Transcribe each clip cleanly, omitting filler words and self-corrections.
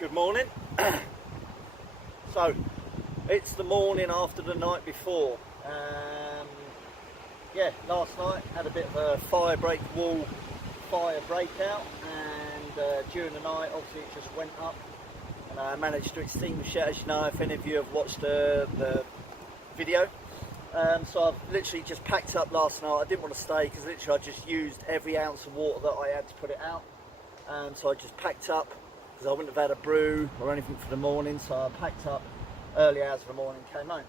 Good morning. So it's the morning after the night before. Yeah, last night had a bit of a firebreak wall fire breakout, and during the night obviously it just went up, and I managed to extinguish it, as you know, if any of you have watched the video. So I've literally just packed up last night. I didn't want to stay because literally I just used every ounce of water that I had to put it out. So I just packed up because I wouldn't have had a brew or anything for the morning. So I packed up early hours of the morning, came home.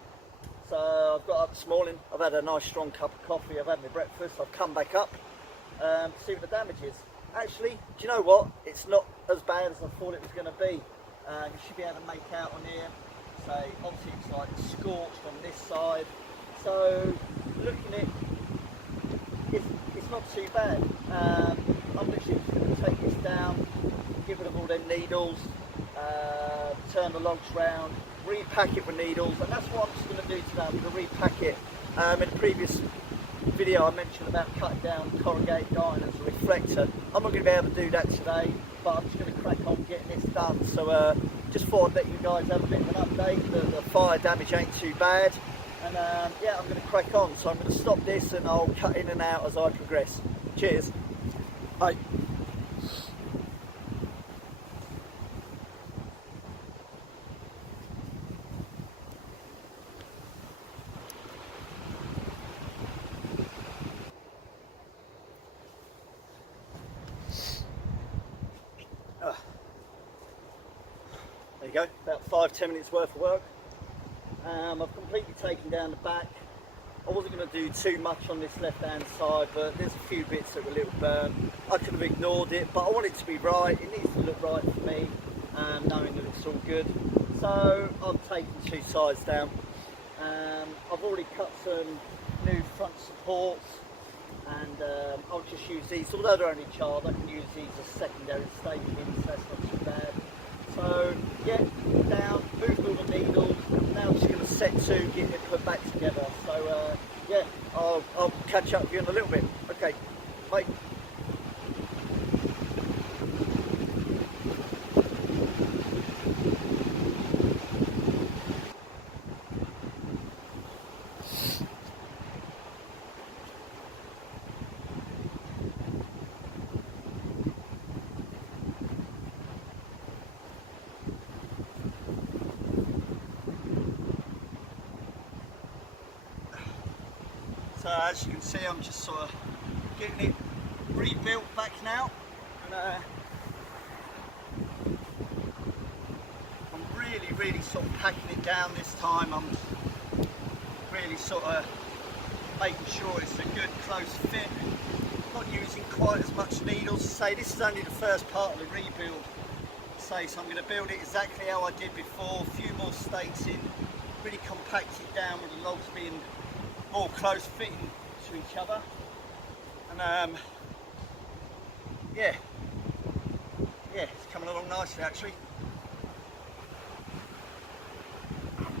So I've got up this morning, I've had a nice strong cup of coffee, I've had my breakfast, I've come back up to see what the damage is. Actually, do you know what? It's not as bad as I thought it was going to be. You should be able to make out on here. So obviously it's like scorched on this side. So looking at it, it's not too bad. I'm literally just going to take this down, get rid of all them needles, turn the logs round, repack it with needles, and that's what I'm just going to do today. I'm going to repack it. In the previous video I mentioned about cutting down corrugated iron as a reflector. I'm not going to be able to do that today, but I'm just going to crack on getting this done. So just thought I'd let you guys have a bit of an update. The fire damage ain't too bad, and yeah, I'm going to crack on. So I'm going to stop this and I'll cut in and out as I progress. Cheers. Bye. There you go, about 5-10 minutes worth of work. I've completely taken down the back. I wasn't going to do too much on this left hand side, but there's a few bits that were a little burnt. I could have ignored it, but I want it to be right. It needs to look right for me, knowing that it's all good. So I've taken 2 sides down. I've already cut some new front supports, and I'll just use these. Although they're only charred, I can use these as secondary stapling, so that's not too bad. So yeah, down, moved all the needles. Now I'm just going to set to getting it put back together. So yeah, I'll catch up with you in a little bit. Okay, bye. So as you can see, I'm just sort of getting it rebuilt back now, and I'm really sort of packing it down this time. I'm really sort of making sure it's a good close fit, not using quite as much needles. Say this is only the first part of the rebuild. So I'm going to build it exactly how I did before, a few more stakes in, really compact it down with the logs being more close fitting to each other, and yeah, it's coming along nicely actually.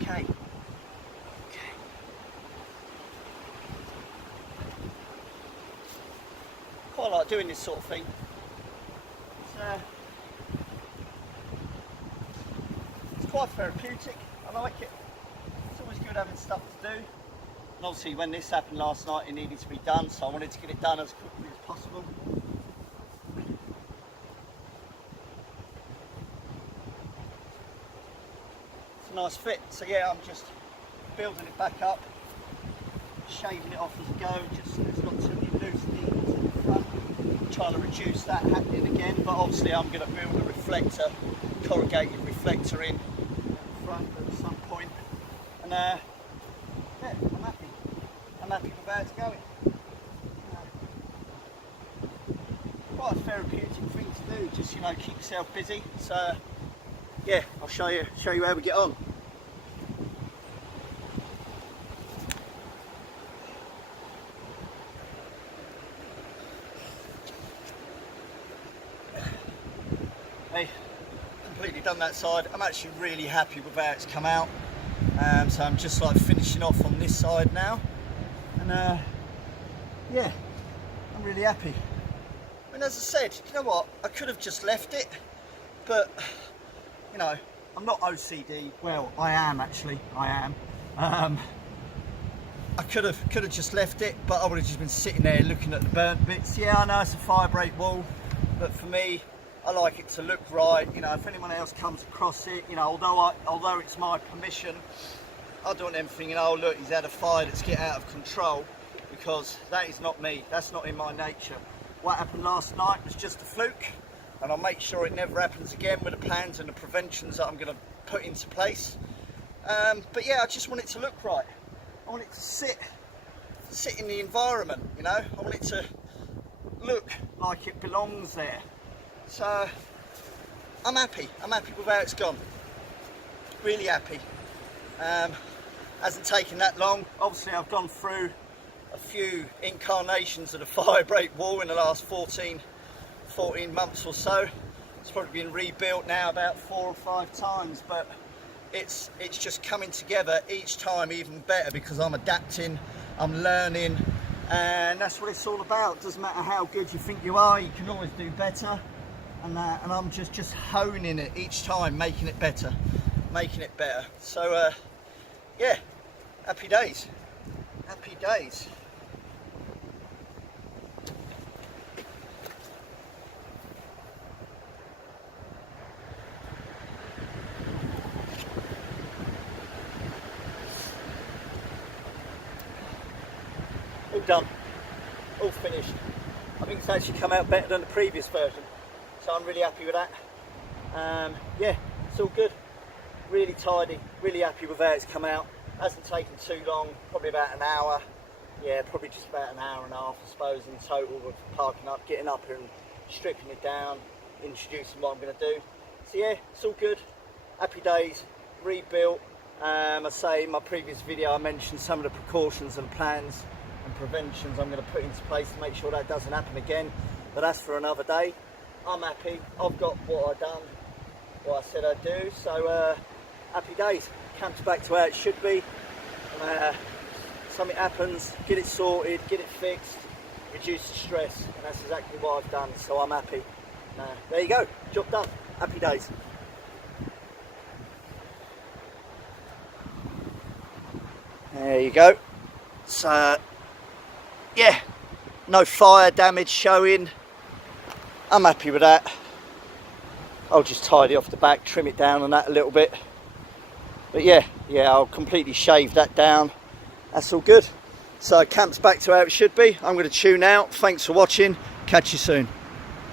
Okay. Quite like doing this sort of thing. It's quite therapeutic. I like it. It's always good having stuff to do. And obviously when this happened last night, it needed to be done, so I wanted to get it done as quickly as possible. It's a nice fit. So yeah, I'm just building it back up, shaving it off as I go, just so it's not too many loose needles in the front. I'm trying to reduce that happening again, but obviously I'm going to build a reflector, corrugated reflector in the front at some point. And yeah, I'm happy with how it's going. Quite a therapeutic thing to do, just keep yourself busy. So yeah, I'll show you how we get on. Hey, completely done that side. I'm actually really happy with how it's come out. So I'm just like finishing off on this side now, and yeah, I'm really happy. I mean, as I said, you know what, I could have just left it, but you know, I'm not OCD. Well, I am actually. I am. I could have just left it, but I would have just been sitting there looking at the burnt bits. Yeah, I know it's a firebreak wall, but for me, I like it to look right. You know, if anyone else comes across it, you know, although it's my permission, I don't want them thinking, oh look, he's had a fire that's get out of control, because that is not me. That's not in my nature. What happened last night was just a fluke, and I'll make sure it never happens again with the plans and the preventions that I'm going to put into place. But yeah, I just want it to look right. I want it to sit in the environment, you know. I want it to look like it belongs there. So I'm happy. I'm happy with how it's gone. Really happy. Hasn't taken that long. Obviously, I've gone through a few incarnations of the firebreak wall in the last 14 months or so. It's probably been rebuilt now about 4 or 5 times, but it's just coming together each time even better, because I'm adapting, I'm learning, and that's what it's all about. It doesn't matter how good you think you are, you can always do better, and I'm just honing it each time, making it better. So yeah, happy days. All done, all finished. I think it's actually come out better than the previous version, so I'm really happy with that. Yeah, it's all good, really tidy, really happy with how it's come out. Hasn't taken too long, probably about an hour. Yeah, probably just about an hour and a half, I suppose, in total, with parking up, getting up here and stripping it down, introducing what I'm going to do. So yeah, it's all good, happy days, rebuilt. I say in my previous video I mentioned some of the precautions and plans and preventions I'm going to put into place to make sure that doesn't happen again, but that's for another day. I'm happy, I've got what I've done, what I said I'd do, so happy days. Camp's back to how it should be. Something happens, get it sorted, get it fixed, reduce the stress, and that's exactly what I've done, so I'm happy. There you go, job done, happy days. There you go. So yeah, no fire damage showing. I'm happy with that. I'll just tidy off the back, trim it down on that a little bit. But yeah, I'll completely shave that down. That's all good. So camp's back to how it should be. I'm going to tune out. Thanks for watching. Catch you soon.